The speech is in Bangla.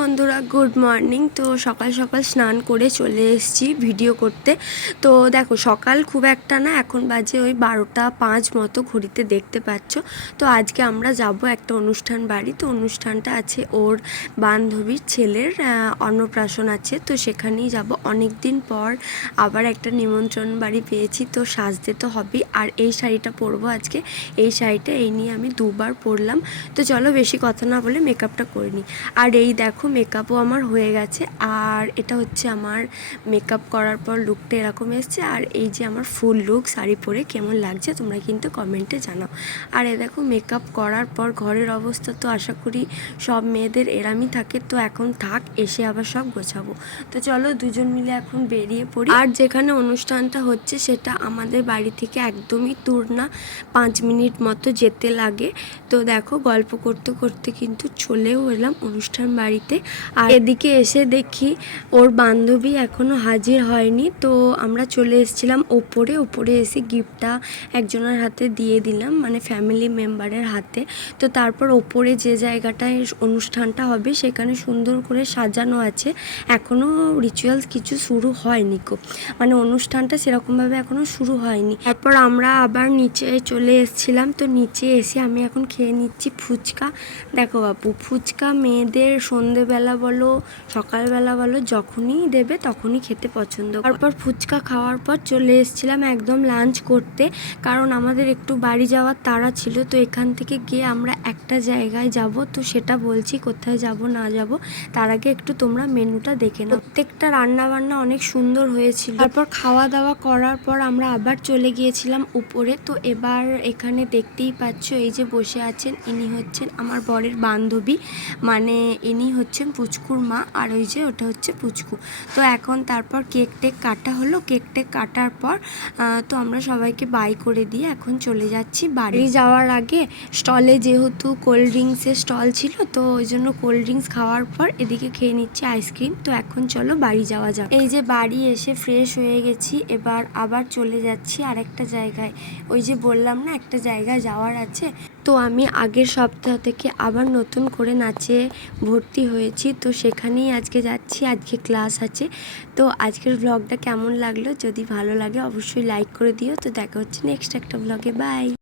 বন্ধুরা, গুড মর্নিং। তো সকাল সকাল স্নান করে চলে এসেছি ভিডিও করতে। তো দেখো, সকাল খুব একটা না, এখন বাজে ওই 12টা 5 মতো, ঘড়িতে দেখতে পাচ্ছ। তো আজকে আমরা যাব একটা অনুষ্ঠান বাড়ি। তো অনুষ্ঠানটা আছে ওর বান্ধবীর ছেলের অন্নপ্রাশন আছে, তো সেখানেই যাব। অনেক দিন পর আবার একটা নিমন্ত্রণ বাড়ি পেয়েছি, তো সাজতে তো হবেই। আর এই শাড়িটা পরবো আজকে, এই শাড়িটা এই নিয়ে আমি 2বার পরলাম। তো চলো বেশি কথা না বলে মেকআপটা করে নিই। আর এই দেখো, মেকআপও আমার হয়ে গেছে। আর এটা হচ্ছে আমার মেকআপ করার পর লুকটা এরকম এসছে। আর এই যে আমার ফুল লুক, শাড়ি পরে কেমন লাগছে তোমরা কিন্তু কমেন্টে জানাও। আর এ দেখো, মেকআপ করার পর ঘরের অবস্থা তো আশা করি সব মেয়েদের এরামই থাকে। তো এখন থাক, এসে আবার সব গোছাবো। তো চলো দুজন মিলে এখন বেরিয়ে পড়ি। আর যেখানে অনুষ্ঠানটা হচ্ছে সেটা আমাদের বাড়ি থেকে একদমই দূর না, 5 মিনিট মতো যেতে লাগে। তো দেখো, গল্প করতে করতে কিন্তু চলেও এলাম অনুষ্ঠান বাড়িতে। আর এদিকে এসে দেখি ওর বান্ধবী এখনো হাজির হয়নি। তো আমরা চলে এসেছিলাম ওপরে এসে গিফটটা একজনের হাতে দিয়ে দিলাম, মানে ফ্যামিলি মেম্বারের হাতে। তো তারপর ওপরে যে জায়গাটায় অনুষ্ঠানটা হবে সেখানে সুন্দর করে সাজানো আছে। এখনও রিচুয়ালস কিছু শুরু হয়নি গো, মানে অনুষ্ঠানটা সেরকমভাবে এখনও শুরু হয়নি। তারপর আমরা আবার নিচে চলে এসেছিলাম। তো নিচে এসে আমি এখন খেয়ে নিচ্ছি ফুচকা। দেখো বাপু, ফুচকা মেয়েদের সন্ধেবেলা বলো সকালবেলা বলো যখনই দেবে তখনই খেতে পছন্দ। তারপর ফুচকা খাওয়ার পর চলে এসেছিলাম একদম লাঞ্চ করতে, কারণ আমাদের একটু বাড়ি যাওয়ার তাড়া ছিল। তো এখান থেকে গিয়ে আমরা একটা জায়গায় যাব, তো সেটা বলছি কোথায় যাব না যাব। তার আগে একটু তোমরা মেনুটা দেখে নাও। প্রত্যেকটা রান্না বান্না অনেক সুন্দর হয়েছিল। তারপর খাওয়া দাওয়া করার পর আমরা আবার চলে গিয়েছিলাম উপরে। তো এবার এখানে দেখতেই পাচ্ছ, এই যে বসে আছেন ইনি হচ্ছেন আমার বরের বান্ধবী, মানে ইনি হচ্ছেন পুচকুর মা। আর ওই যে ওটা হচ্ছে পুচকু। তো এখন তারপর কেক টেক কাটা হলো। কেক টেক কাটার পর তো আমরা সবাইকে বাই করে দিয়ে এখন চলে যাচ্ছি বাড়ি। যাওয়ার আগে স্টলে যেহেতু কোল্ড ড্রিঙ্কসের স্টল ছিল, তো ওই জন্য কোল্ড ড্রিঙ্কস খাওয়ার পর এদিকে খেয়ে নিচ্ছি আইসক্রিম। তো এখন চলো বাড়ি যাওয়া যাক। এই যে বাড়ি এসে ফ্রেশ হয়ে গেছি, এবার আবার চলে যাচ্ছি আরেকটা জায়গায়। ওই যে বললাম না, একটা জায়গায় যাওয়ার আছে। তো আমি আগের সপ্তাহ থেকে আবার নতুন করে নাচে ভর্তি হয়েছি, তো সেখানেই আজকে যাচ্ছি। আজকে ক্লাস আছে। তো আজকের ব্লগটা কেমন লাগলো, যদি ভালো লাগে অবশ্যই লাইক করে দিও। তো দেখা হচ্ছে নেক্সট একটা ব্লগে। বাই।